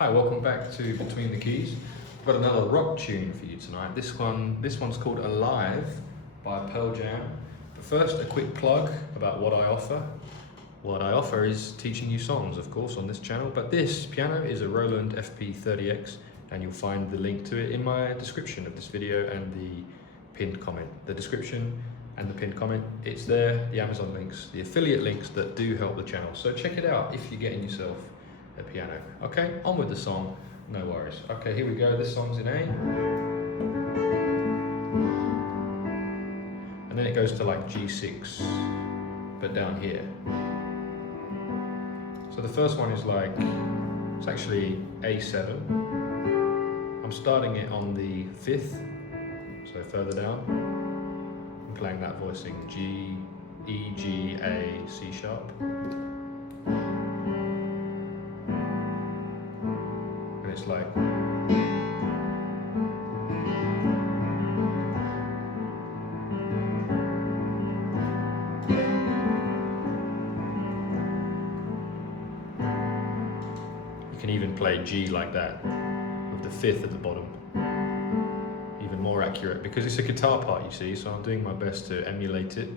Hi, welcome back to Between the Keys. I've got another rock tune for you tonight. This one's called Alive by Pearl Jam. But first, a quick plug about what I offer. What I offer is teaching you songs, of course, on this channel, but this piano is a Roland FP-30X, and you'll find the link to it in my description of this video and the pinned comment. The description and the pinned comment, it's there, the Amazon links, the affiliate links that do help the channel. So check it out if you're getting yourself a piano. Okay, on with the song, no worries. Okay, here we go, this song's in A. And then it goes to like G6, but down here. So the first one is like, it's actually A7. I'm starting it on the 5th, so further down. I'm playing that voicing G, E, G, A, C sharp. And it's like, you can even play G like that, with the 5th at the bottom. Even more accurate, because it's a guitar part, you see, so I'm doing my best to emulate it.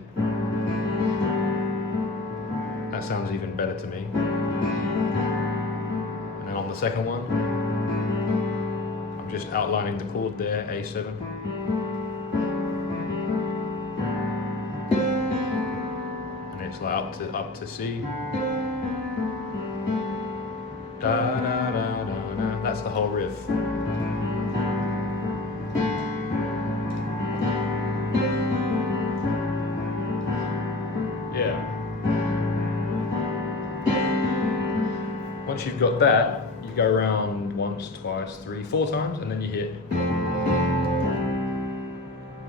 That sounds even better to me. And then on the second one, I'm just outlining the chord there, A7. And it's like up to C. Da da da da da. That's the whole riff. Yeah. Once you've got that, you go around once, twice, 3, 4 times, and then you hit.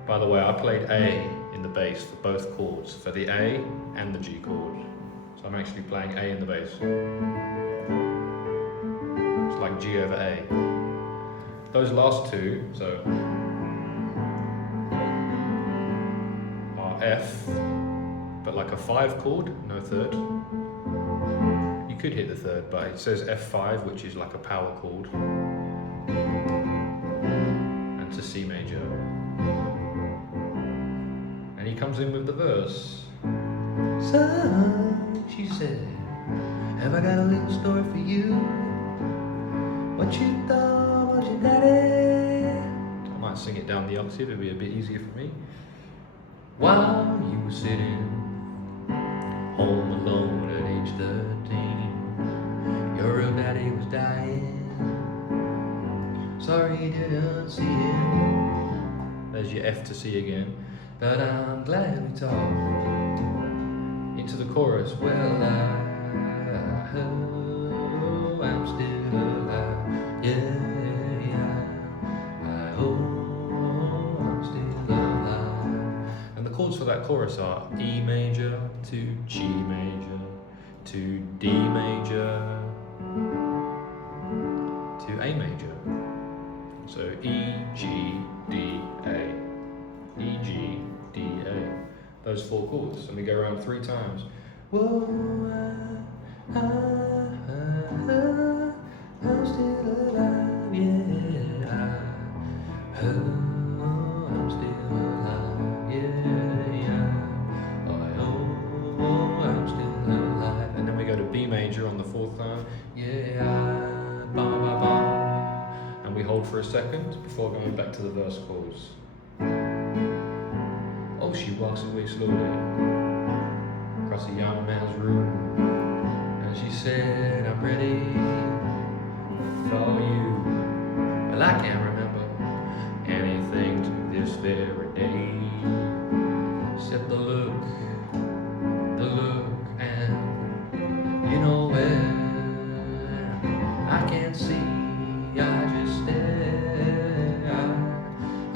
By the way, I played A in the bass for both chords, for the A and the G chord. So I'm actually playing A in the bass. It's like G over A. Those last two, so are F, but like a 5 chord, no third. You could hit the third, but it says F5, which is like a power chord, and to C major. And he comes in with the verse. Son, she said, have I got a little story for you? What you thought was your daddy? I might sing it down the octave, it'll be a bit easier for me. While you were sitting home alone at age 13, your real daddy was dying. Sorry you didn't see him. There's your F to C again. But I'm glad we talked. Into the chorus. Well, I hope I'm still alive. Yeah, I hope I'm still alive. And the chords for that chorus are E major to G major to D major to A major. So E, G, D, A. E, G, D, A. Those 4 chords. And we go around 3 times. Whoa, I'm still alive, yeah. I'm still alive, yeah. I'm still alive. And then we go to B major on the 4th time. Yeah, ba ba ba. And we hold for a second before going back to the verse chords. Oh, she walks away slowly across a young man's room, and she said, I'm ready for you. Well, I can't remember anything to this very day, except the look, and you know where I can't see, I just stare.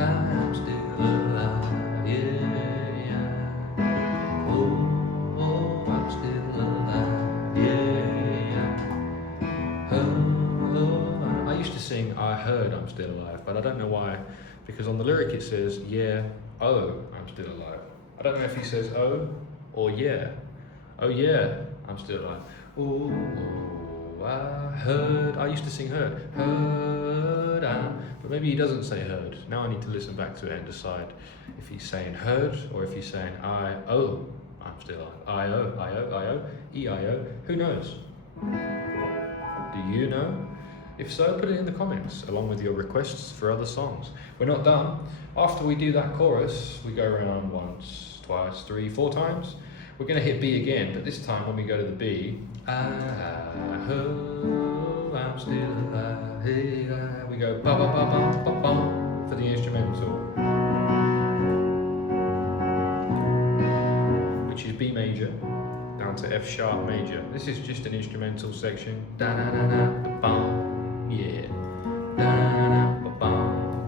I'm still alive, yeah. Oh, I'm still alive, yeah. Oh, I used to sing I heard I'm still alive, but I don't know why, because on the lyric it says, yeah, oh, I'm still alive. I don't know if he says oh or yeah. Oh yeah, I'm still alive. Oh, I heard, I used to sing heard, but maybe he doesn't say heard. Now I need to listen back to it and decide if he's saying heard or if he's saying I-O. I'm still I-O, I-O, I-O, E-I-O, who knows? Do you know? If so, put it in the comments, along with your requests for other songs. We're not done. After we do that chorus, we go around once, twice, 3, 4 times. We're going to hit B again, but this time when we go to the B, I hope I'm still alive, hey, we go ba ba ba ba ba ba for the instrumental, which is B major down to F sharp major. This is just an instrumental section. Da da da da ba, yeah. Da da da ba ba,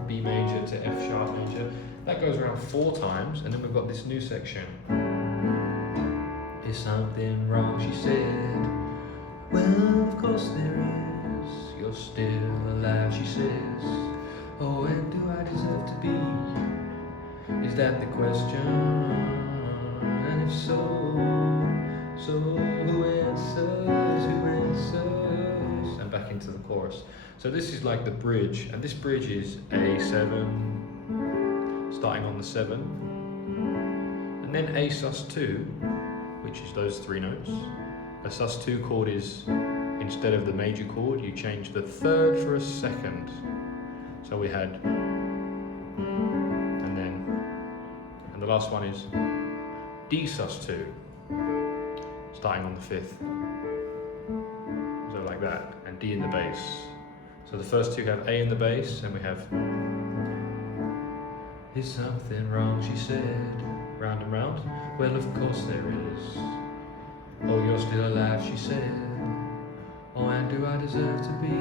B major to F sharp major. That goes around 4 times, and then we've got this new section. Is something wrong, she said. Well, of course there is. You're still alive, she says. Oh, and do I deserve to be? Is that the question? And if so, who answers? Who answers? And back into the chorus. So this is like the bridge, and this bridge is A7, starting on the 7, and then A sus2, which is those 3 notes. A sus2 chord is, instead of the major chord, you change the 3rd for a 2nd. So we had, and the last one is D sus2, starting on the 5th. So like that, and D in the bass. So the first 2 have A in the bass, and we have, is something wrong, she said, round and round. Well, of course there is. Oh, you're still alive, she said. Oh, and do I deserve to be?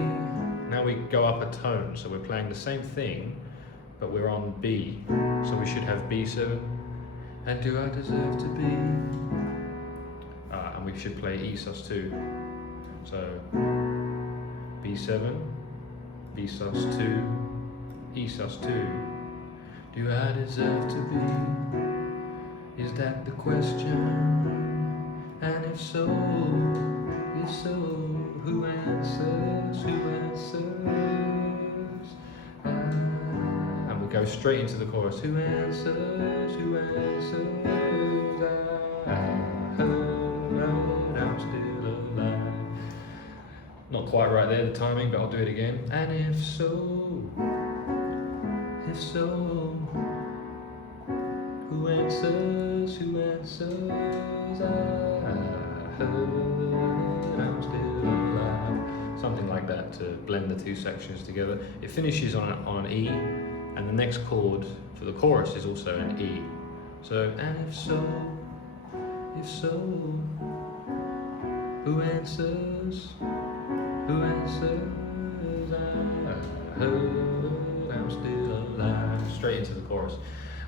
Now we go up a tone, so we're playing the same thing, but we're on B. So we should have B7. And do I deserve to be? And we should play E sus2. So B7, B sus2, E sus2. Do I deserve to be? Is that the question? And if so, who answers? Who answers? And we go straight into the chorus. Who answers? Who answers? I heard I'm still alive. Not quite right there, the timing, but I'll do it again. And if so, who answers? Who answers? I heard I'm still alive. Something like that to blend the 2 sections together. It finishes on an E, and the next chord for the chorus is also an E. So, and if so, who answers? Who answers? I heard I'm still alive. Straight into the chorus.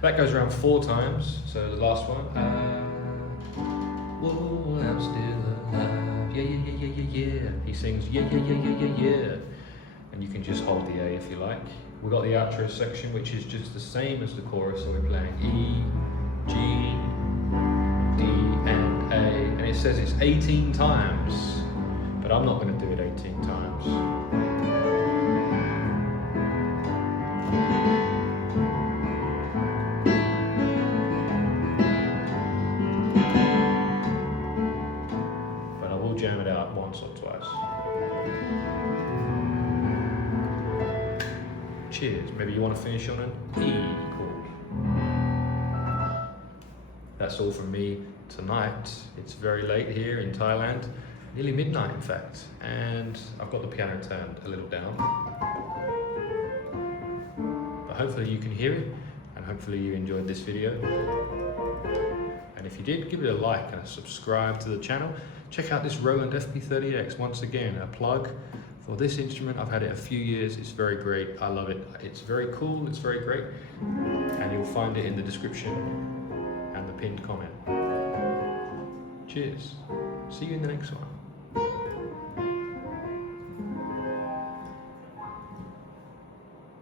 That goes around 4 times. So the last one. Whoa, I'm still alive. Yeah, yeah, yeah, yeah, yeah, yeah. He sings yeah, yeah, yeah, yeah, yeah, yeah. And you can just hold the A if you like. We've got the outro section, which is just the same as the chorus. So we're playing E, G, D, and A. And it says it's 18 times, but I'm not going to do it 18 times. Jam it out once or twice. Cheers. Maybe you want to finish on an E chord. That's all from me tonight. It's very late here in Thailand, nearly midnight in fact, and I've got the piano turned a little down. But hopefully you can hear it, and hopefully you enjoyed this video. And if you did, give it a like and a subscribe to the channel. Check out this Roland FP-30X. Once again, a plug for this instrument. I've had it a few years. It's very great. I love it. It's very cool. It's very great. And you'll find it in the description and the pinned comment. Cheers. See you in the next one.